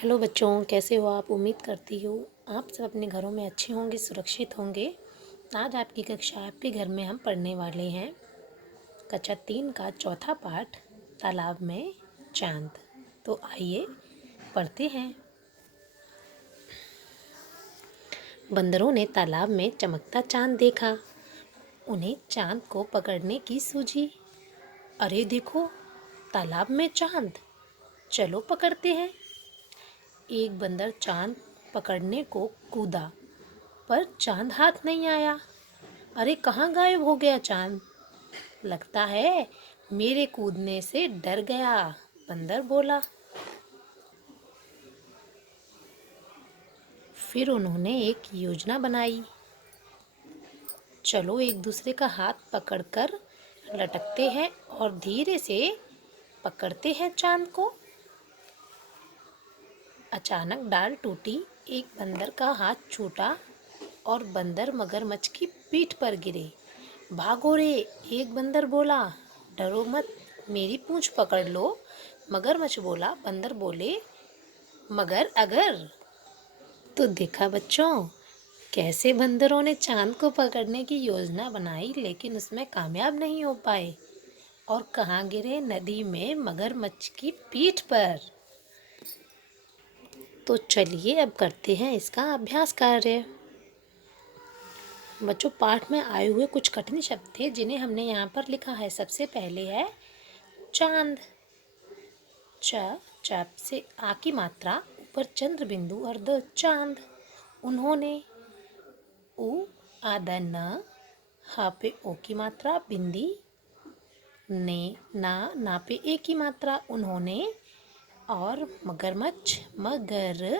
Hello बच्चों, कैसे हो आप। उम्मीद करती हूँ आप सब अपने घरों में अच्छे होंगे, सुरक्षित होंगे। आज आपकी कक्षा आपके घर में हम पढ़ने वाले हैं कक्षा 3 का चौथा पाठ, तालाब में चांद। तो आइए पढ़ते हैं। बंदरों ने तालाब में चमकता चांद देखा। उन्हें चांद को पकड़ने की सूझी। अरे देखो, तालाब में चांद, चलो पकड़ते हैं। एक बंदर चांद पकड़ने को कूदा, पर चांद हाथ नहीं आया। अरे कहाँ गायब हो गया चांद। लगता है मेरे कूदने से डर गया, बंदर बोला। फिर उन्होंने एक योजना बनाई। चलो एक दूसरे का हाथ पकड़कर लटकते हैं और धीरे से पकड़ते हैं चांद को। अचानक डाल टूटी। एक बंदर का हाथ छूटा और बंदर मगरमच्छ की पीठ पर गिरे। भागो रे, एक बंदर बोला। डरो मत, मेरी पूंछ पकड़ लो, मगरमच्छ बोला। बंदर बोले, मगर अगर। तो देखा बच्चों, कैसे बंदरों ने चांद को पकड़ने की योजना बनाई, लेकिन उसमें कामयाब नहीं हो पाए। और कहाँ गिरे? नदी में, मगरमच्छ की पीठ पर। तो चलिए अब करते हैं इसका अभ्यास कार्य। बच्चों, पाठ में आए हुए कुछ कठिन शब्द थे जिन्हें हमने यहाँ पर लिखा है। सबसे पहले है चांद। च से आ की मात्रा, ऊपर चंद्र बिंदु और द चांद। उन्होंने, उ आदा न, हा पे ओ की मात्रा, बिंदी। ने ना पे ए की मात्रा, उन्होंने। और मगरमच्छ, मगर,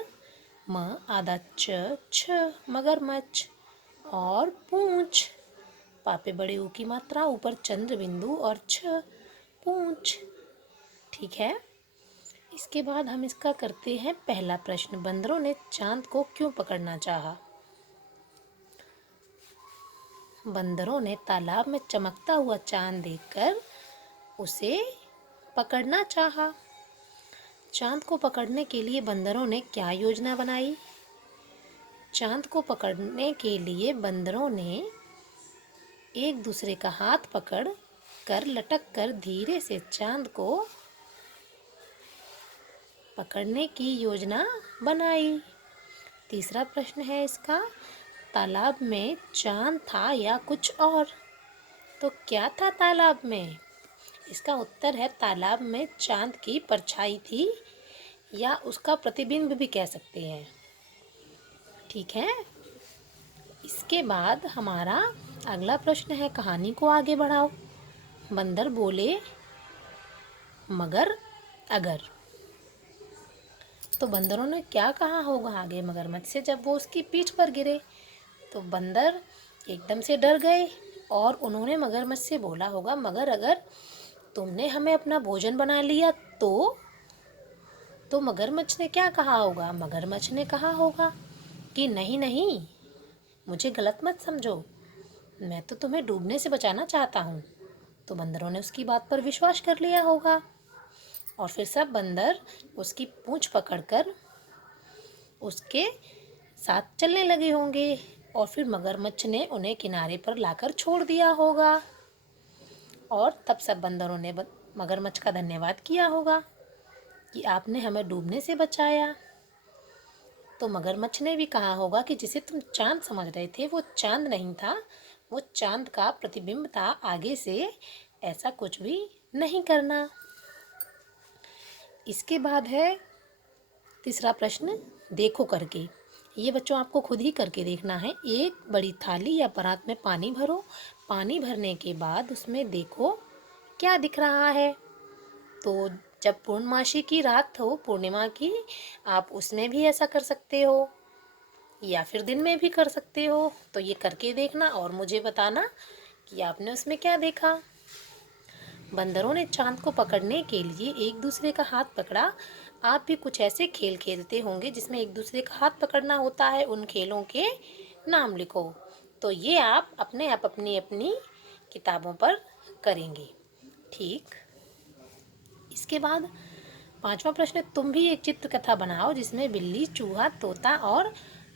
म आदा छ, मगरमच्छ। और पूंछ, पापे बड़े ऊ की मात्रा, ऊपर चंद्र बिंदु और छ, पूंछ। ठीक है। इसके बाद हम इसका करते हैं पहला प्रश्न। बंदरों ने चांद को क्यों पकड़ना चाहा? बंदरों ने तालाब में चमकता हुआ चांद देखकर उसे पकड़ना चाहा। चांद को पकड़ने के लिए बंदरों ने क्या योजना बनाई? चांद को पकड़ने के लिए बंदरों ने एक दूसरे का हाथ पकड़ कर लटक कर धीरे से चांद को पकड़ने की योजना बनाई। तीसरा प्रश्न है इसका, तालाब में चांद था या कुछ और? तो क्या था तालाब में? इसका उत्तर है, तालाब में चांद की परछाई थी, या उसका प्रतिबिंब भी कह सकते हैं। ठीक है। इसके बाद हमारा अगला प्रश्न है, कहानी को आगे बढ़ाओ। बंदर बोले, मगर अगर। तो बंदरों ने क्या कहा होगा आगे मगरमच्छ से जब वो उसकी पीठ पर गिरे? तो बंदर एकदम से डर गए और उन्होंने मगरमच्छ से बोला होगा, मगर अगर तुमने हमें अपना भोजन बना लिया तो मगरमच्छ ने क्या कहा होगा? मगरमच्छ ने कहा होगा कि नहीं नहीं, मुझे गलत मत समझो, मैं तो तुम्हें डूबने से बचाना चाहता हूँ। तो बंदरों ने उसकी बात पर विश्वास कर लिया होगा और फिर सब बंदर उसकी पूंछ पकड़कर उसके साथ चलने लगे होंगे और फिर मगरमच्छ ने उन्हें किनारे पर लाकर छोड़ दिया होगा और तब सब बंदरों ने मगरमच्छ का धन्यवाद किया होगा कि आपने हमें डूबने से बचाया। तो मगरमच्छ ने भी कहा होगा कि जिसे तुम चांद समझ रहे थे वो चांद नहीं था, वो चांद का प्रतिबिंब था, आगे से ऐसा कुछ भी नहीं करना। इसके बाद है तीसरा प्रश्न, देखो करके। ये बच्चों आपको खुद ही करके देखना है। एक बड़ी थाली या परात में पानी भरो। पानी भरने के बाद उसमें देखो क्या दिख रहा है। तो जब पूर्णमासी की रात हो, पूर्णिमा की, आप उसमें भी ऐसा कर सकते हो या फिर दिन में भी कर सकते हो। तो ये करके देखना और मुझे बताना कि आपने उसमें क्या देखा। बंदरों ने चांद को पकड़ने के लिए एक दूसरे का हाथ पकड़ा। आप भी कुछ ऐसे खेल खेलते होंगे जिसमें एक दूसरे का हाथ पकड़ना होता है। उन खेलों के नाम लिखो। तो ये आप अपने अपनी अपनी किताबों पर करेंगे। ठीक। इसके बाद 5वां प्रश्न, तुम भी एक चित्र कथा बनाओ जिसमें बिल्ली, चूहा, तोता और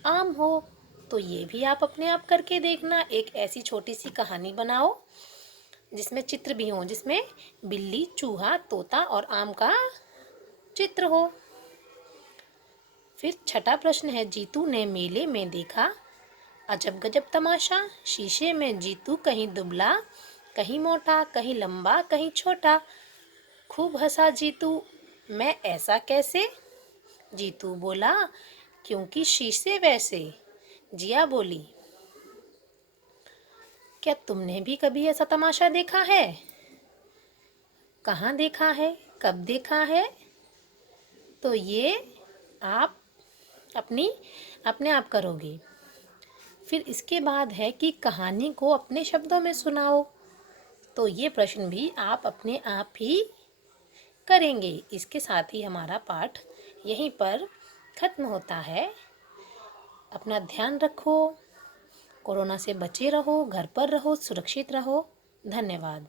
आम हो। तो ये भी आप अपने आप करके देखना। एक ऐसी छोटी सी कहानी बनाओ जिसमें चित्र भी हो, जिसमें बिल्ली, चूहा, तोता और आम का चित्र हो। फिर 6वां प्रश्न है, जीतू ने मेले में देखा अजब गजब तमाशा। शीशे में जीतू कहीं दुबला, कहीं मोटा, कहीं लंबा, कहीं छोटा। खूब हंसा जीतू, मैं ऐसा कैसे? जीतू बोला, क्योंकि शीशे वैसे। जिया बोली, क्या तुमने भी कभी ऐसा तमाशा देखा है? कहाँ देखा है? कब देखा है? तो ये आप अपने आप करोगे। फिर इसके बाद है कि कहानी को अपने शब्दों में सुनाओ। तो ये प्रश्न भी आप अपने आप ही करेंगे। इसके साथ ही हमारा पाठ यहीं पर खत्म होता है। अपना ध्यान रखो, कोरोना से बचे रहो, घर पर रहो, सुरक्षित रहो। धन्यवाद।